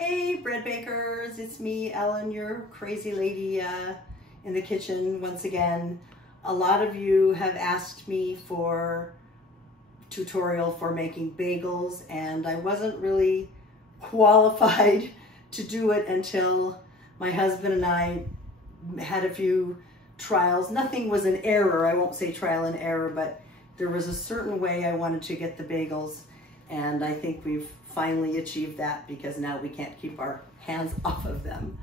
Hey bread bakers, it's me, Ellen, your crazy lady in the kitchen once again. A lot of you have asked me for a tutorial for making bagels, and I wasn't really qualified to do it until my husband and I had a few trials. Nothing was an error, I won't say trial and error, but there was a certain way I wanted to get the bagels, and I think we've finally achieved that because now we can't keep our hands off of them.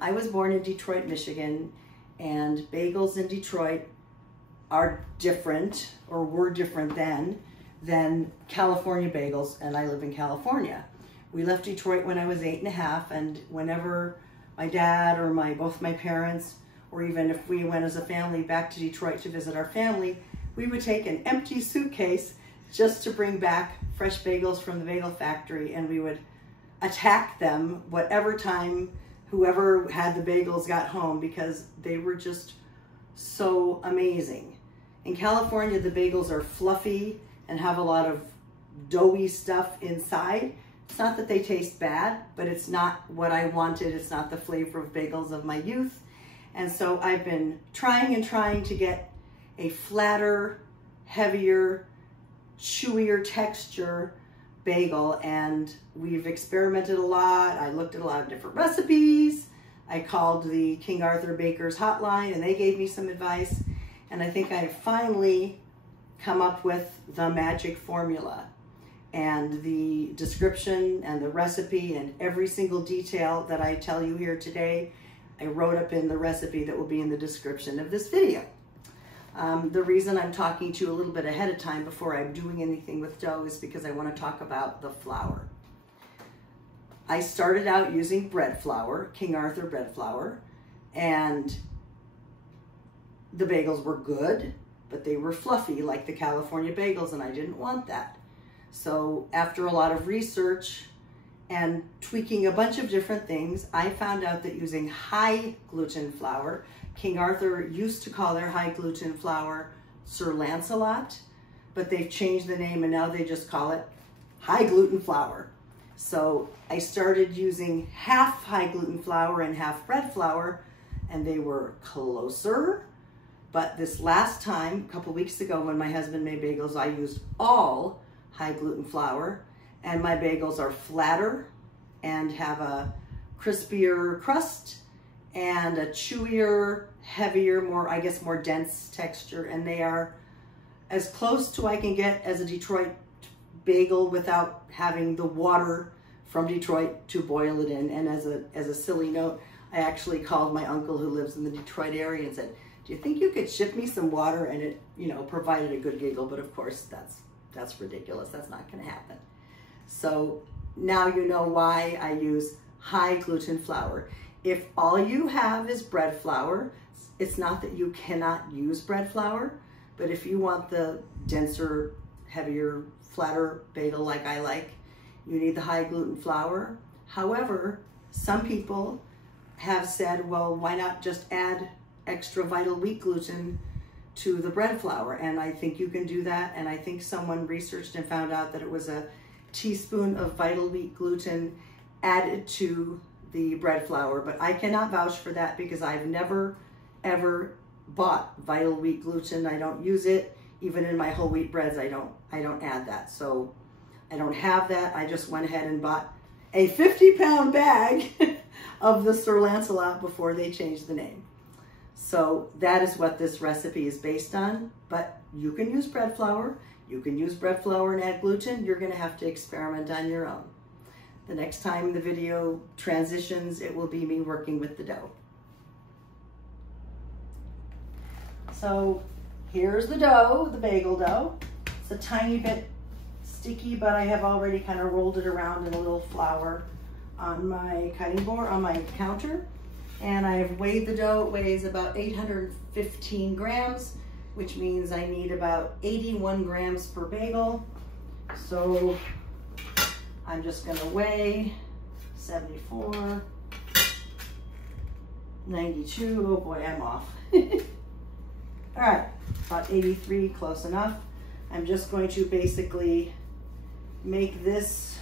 I was born in Detroit, Michigan, and bagels in Detroit are different, or were different then, than California bagels, and I live in California. We left Detroit when I was 8.5, and whenever my dad or both my parents, or even if we went as a family back to Detroit to visit our family, we would take an empty suitcase just to bring back fresh bagels from the bagel factory, and we would attack them whatever time whoever had the bagels got home, because they were just so amazing. In California, the bagels are fluffy and have a lot of doughy stuff inside. It's not that they taste bad, but it's not what I wanted. It's not the flavor of bagels of my youth. And so I've been trying and trying to get a flatter, heavier, chewier texture bagel, and we've experimented a lot. I looked at a lot of different recipes. I called the King Arthur Bakers Hotline and they gave me some advice, and I think I finally come up with the magic formula, and the description and the recipe and every single detail that I tell you here today I wrote up in the recipe that will be in the description of this video. The reason I'm talking to you a little bit ahead of time before I'm doing anything with dough is because I want to talk about the flour. I started out using bread flour, King Arthur bread flour, and the bagels were good, but they were fluffy like the California bagels, and I didn't want that. So after a lot of research and tweaking a bunch of different things, I found out that using high gluten flour, King Arthur used to call their high gluten flour Sir Lancelot, but they've changed the name and now they just call it high gluten flour. So I started using half high gluten flour and half bread flour, and they were closer. But this last time, a couple weeks ago, when my husband made bagels, I used all high gluten flour, and my bagels are flatter and have a crispier crust and a chewier, heavier, more dense texture, and they are as close to I can get as a Detroit bagel without having the water from Detroit to boil it in. And as a silly note, I actually called my uncle who lives in the Detroit area and said, "Do you think you could ship me some water?" And it, provided a good giggle, but of course that's ridiculous. That's not going to happen. So now you know why I use high gluten flour. If all you have is bread flour, it's not that you cannot use bread flour, but if you want the denser, heavier, flatter bagel like I like, you need the high gluten flour. However, some people have said, well, why not just add extra vital wheat gluten to the bread flour? And I think you can do that, and I think someone researched and found out that it was a teaspoon of vital wheat gluten added to the bread flour, but I cannot vouch for that because I've never ever bought vital wheat gluten. I don't use it. Even in my whole wheat breads, I don't add that. So I don't have that. I just went ahead and bought a 50-pound bag of the Sir Lancelot before they changed the name. So that is what this recipe is based on, but you can use bread flour. You can use bread flour and add gluten. You're gonna have to experiment on your own. The next time the video transitions, it will be me working with the dough. So here's the dough, the bagel dough. It's a tiny bit sticky, but I have already kind of rolled it around in a little flour on my cutting board, on my counter. And I've weighed the dough. It weighs about 815 grams, which means I need about 81 grams per bagel. So I'm just gonna weigh 74, 92, oh boy, I'm off. All right, about 83, close enough. I'm just going to basically make this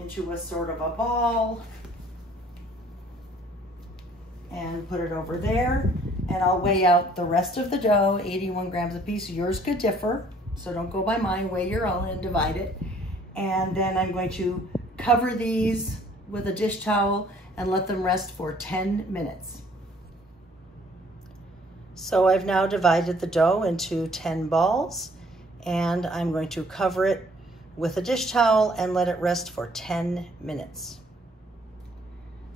into a sort of a ball and put it over there. And I'll weigh out the rest of the dough, 81 grams a piece. Yours could differ, so don't go by mine, weigh your own and divide it. And then I'm going to cover these with a dish towel and let them rest for 10 minutes. So I've now divided the dough into 10 balls, and I'm going to cover it with a dish towel and let it rest for 10 minutes.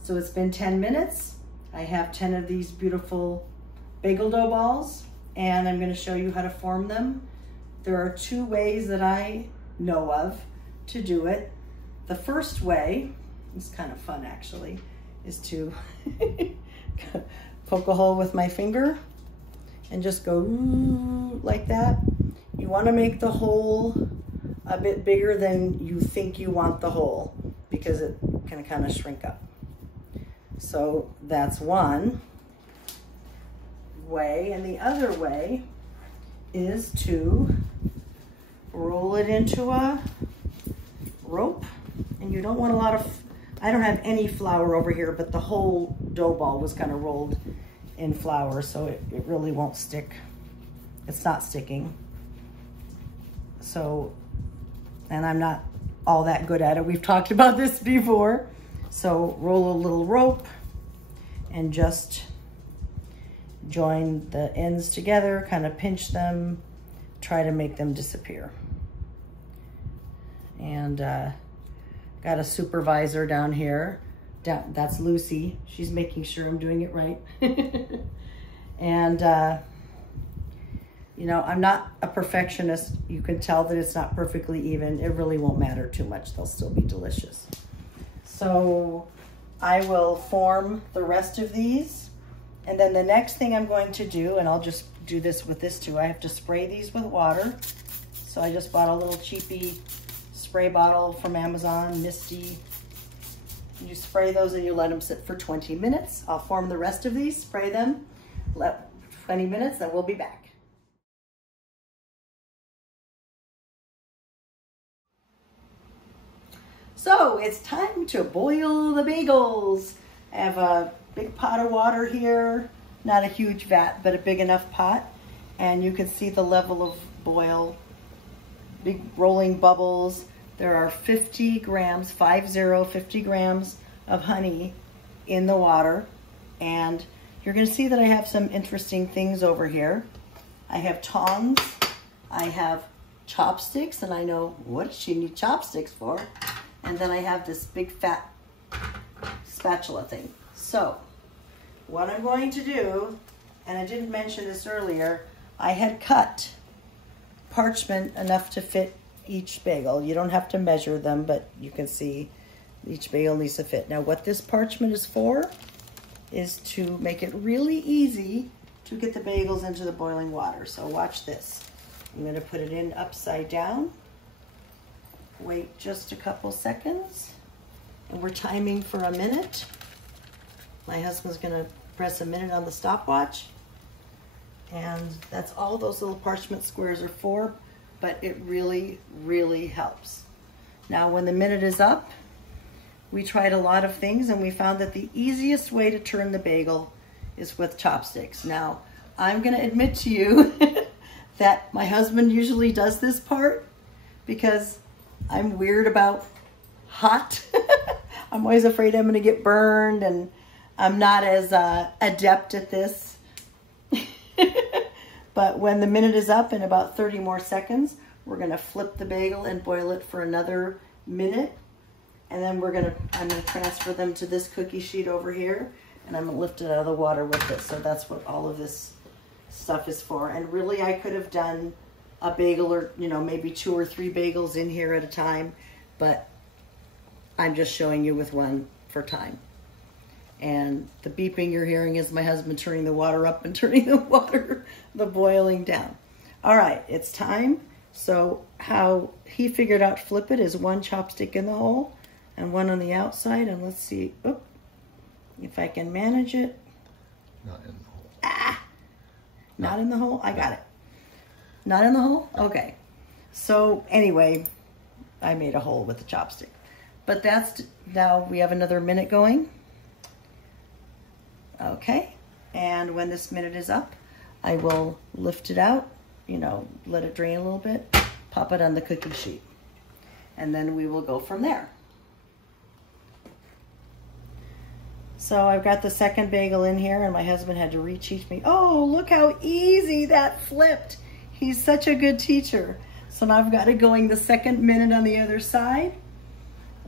So it's been 10 minutes. I have 10 of these beautiful bagel dough balls, and I'm going to show you how to form them. There are 2 ways that I know of to do it. The first way, it's kind of fun actually, is to poke a hole with my finger and just go like that. You want to make the hole a bit bigger than you think you want the hole, because it can kind of shrink up. So that's one way, and the other way is to roll it into a rope. And you don't want a lot of, I don't have any flour over here, but the whole dough ball was kind of rolled in flour, so it really won't stick. It's not sticking. So, and I'm not all that good at it. We've talked about this before. So roll a little rope and just join the ends together, kind of pinch them, try to make them disappear. And got a supervisor down here. That's Lucy. She's making sure I'm doing it right. And you know, I'm not a perfectionist. You can tell that it's not perfectly even. It really won't matter too much. They'll still be delicious. So I will form the rest of these. And then the next thing I'm going to do, and I'll just do this with this too, I have to spray these with water. So I just bought a little cheapy spray bottle from Amazon, Misty. You spray those and you let them sit for 20 minutes. I'll form the rest of these, spray them, let 20 minutes, then we'll be back. So it's time to boil the bagels. I have a big pot of water here, not a huge vat, but a big enough pot. And you can see the level of boil, big rolling bubbles. There are 50 grams, 50 grams of honey in the water. And you're gonna see that I have some interesting things over here. I have tongs, I have chopsticks, and I know what does she need chopsticks for? And then I have this big fat spatula thing. So what I'm going to do, and I didn't mention this earlier, I had cut parchment enough to fit each bagel. You don't have to measure them, but you can see each bagel needs to fit. Now what this parchment is for is to make it really easy to get the bagels into the boiling water. So watch this. I'm going to put it in upside down. Wait just a couple seconds, and we're timing for a minute. My husband's gonna press a minute on the stopwatch, and that's all those little parchment squares are for, but it really, really helps. Now, when the minute is up, we tried a lot of things, and we found that the easiest way to turn the bagel is with chopsticks. Now, I'm gonna admit to you that my husband usually does this part because I'm weird about hot. I'm always afraid I'm gonna get burned, and I'm not as adept at this. But when the minute is up in about 30 more seconds, we're gonna flip the bagel and boil it for another minute. And then I'm gonna transfer them to this cookie sheet over here, and I'm gonna lift it out of the water with it. So that's what all of this stuff is for. And really I could have done a bagel, or maybe 2 or 3 bagels in here at a time, but I'm just showing you with one for time. And the beeping you're hearing is my husband turning the water up and turning the boiling down. All right, it's time. So how he figured out to flip it is 1 chopstick in the hole and 1 on the outside. And let's see, if I can manage it. Not in the hole. Not in the hole? I got it. Not in the hole? Okay. So anyway, I made a hole with the chopstick. But that's, now we have another minute going. Okay, and when this minute is up, I will lift it out, you know, let it drain a little bit, pop it on the cookie sheet, and then we will go from there. So I've got the second bagel in here, and my husband had to reteach me. Oh, look how easy that flipped. He's such a good teacher. So now I've got it going the second minute on the other side.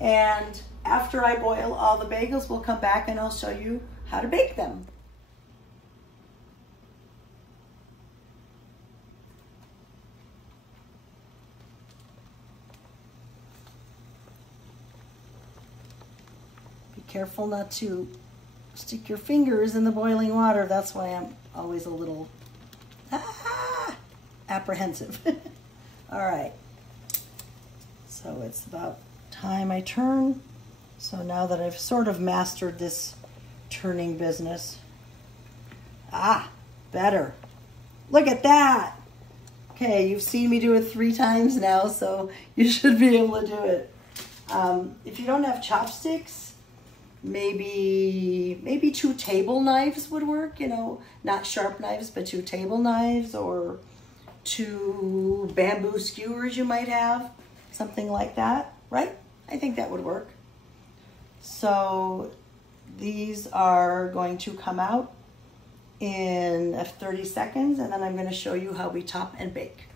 And after I boil all the bagels, we'll come back and I'll show you how to bake them. Be careful not to stick your fingers in the boiling water. That's why I'm always a little apprehensive. All right, so it's about time I turn. So now that I've sort of mastered this turning business, better. Look at that. Okay, you've seen me do it 3 times now, so you should be able to do it. If you don't have chopsticks, maybe 2 table knives would work, you know, not sharp knives, but 2 table knives, or 2 bamboo skewers you might have, something like that, right? I think that would work. So these are going to come out in 30 seconds, and then I'm going to show you how we top and bake.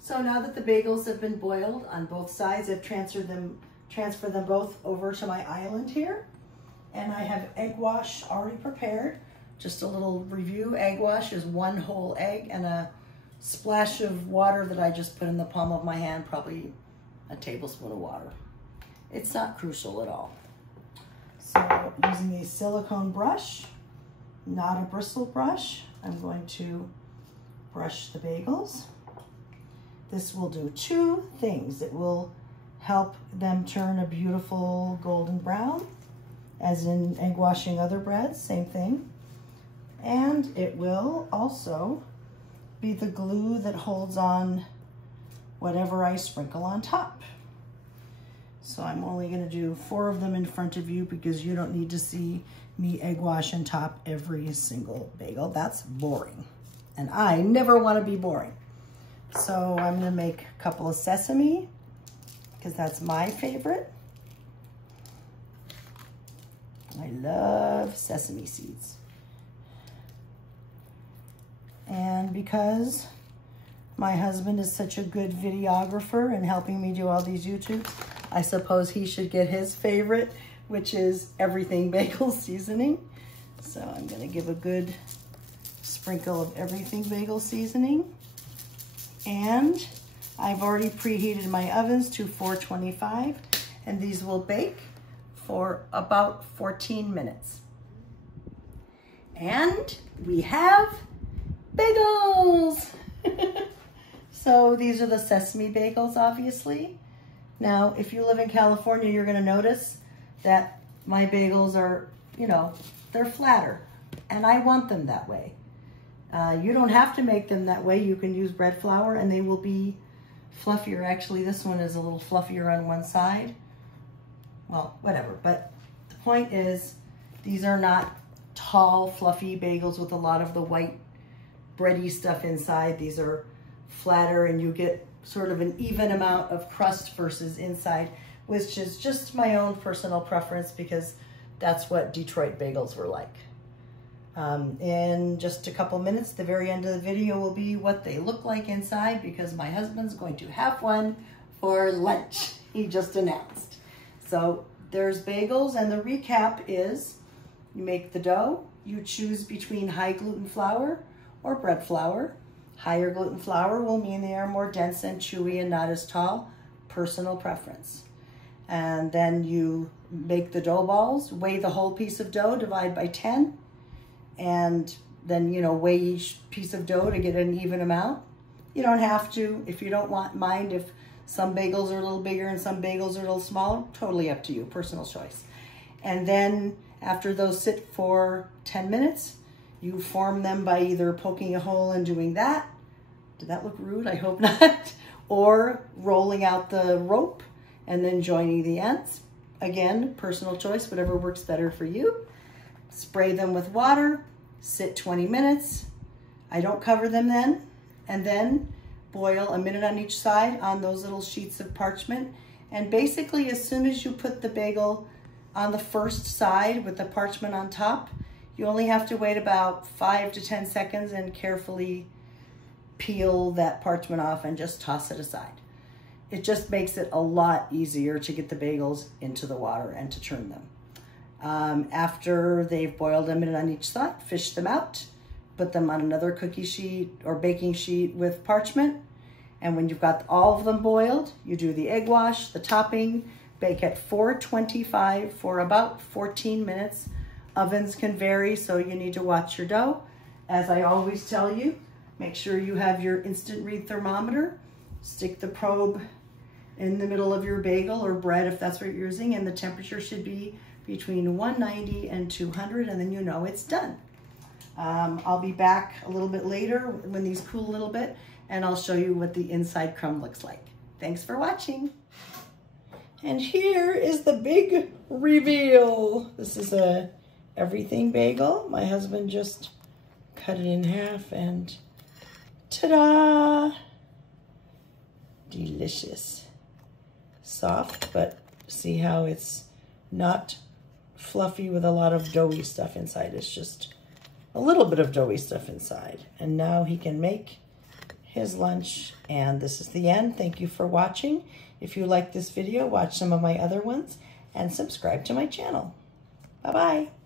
So now that the bagels have been boiled on both sides, I've transferred them both over to my island here, and I have egg wash already prepared. Just a little review. Egg wash is 1 whole egg and a splash of water that I just put in the palm of my hand, probably a tablespoon of water. It's not crucial at all. So using a silicone brush, not a bristle brush, I'm going to brush the bagels. This will do 2 things. It will help them turn a beautiful golden brown, as in egg washing other breads, same thing. And it will also be the glue that holds on whatever I sprinkle on top. So I'm only going to do 4 of them in front of you because you don't need to see me egg wash and top every single bagel. That's boring. And I never want to be boring. So I'm going to make a couple of sesame because that's my favorite. I love sesame seeds. And because my husband is such a good videographer and helping me do all these YouTubes, I suppose he should get his favorite, which is everything bagel seasoning. So I'm going to give a good sprinkle of everything bagel seasoning. And I've already preheated my ovens to 425, and these will bake for about 14 minutes. And we have bagels! So these are the sesame bagels, obviously. Now, if you live in California, you're gonna notice that my bagels are, you know, they're flatter, and I want them that way. You don't have to make them that way. You can use bread flour and they will be fluffier. Actually, this one is a little fluffier on one side. Well, whatever, but the point is these are not tall, fluffy bagels with a lot of the white bready stuff inside. These are flatter and you get sort of an even amount of crust versus inside, which is just my own personal preference because that's what Detroit bagels were like. In just a couple minutes, the very end of the video will be what they look like inside because my husband's going to have one for lunch. He just announced. So there's bagels, and the recap is you make the dough, you choose between high gluten flour or bread flour. Higher gluten flour will mean they are more dense and chewy and not as tall, personal preference. And then you make the dough balls, weigh the whole piece of dough, divide by 10, and then, you know, weigh each piece of dough to get an even amount. You don't have to if you don't mind if some bagels are a little bigger and some bagels are a little smaller, totally up to you, personal choice. And then after those sit for 10 minutes, you form them by either poking a hole and doing that. Did that look rude? I hope not. or rolling out the rope and then joining the ends. Again, personal choice, whatever works better for you. Spray them with water, sit 20 minutes. I don't cover them then. And then boil a minute on each side on those little sheets of parchment. And basically, as soon as you put the bagel on the first side with the parchment on top, you only have to wait about 5 to 10 seconds and carefully peel that parchment off and just toss it aside. It just makes it a lot easier to get the bagels into the water and to turn them. After they've boiled a minute on each side, fish them out, put them on another cookie sheet or baking sheet with parchment. And when you've got all of them boiled, you do the egg wash, the topping, bake at 425 for about 14 minutes. Ovens can vary, so you need to watch your dough. As I always tell you, make sure you have your instant read thermometer. Stick the probe in the middle of your bagel or bread if that's what you're using, and the temperature should be between 190 and 200, and then you know it's done. I'll be back a little bit later when these cool a little bit, and I'll show you what the inside crumb looks like. Thanks for watching. And here is the big reveal. This is a everything bagel. My husband just cut it in half and ta-da! Delicious. Soft, but see how it's not fluffy with a lot of doughy stuff inside. It's just a little bit of doughy stuff inside. And now he can make his lunch. And this is the end. Thank you for watching. If you like this video, watch some of my other ones and subscribe to my channel. Bye-bye.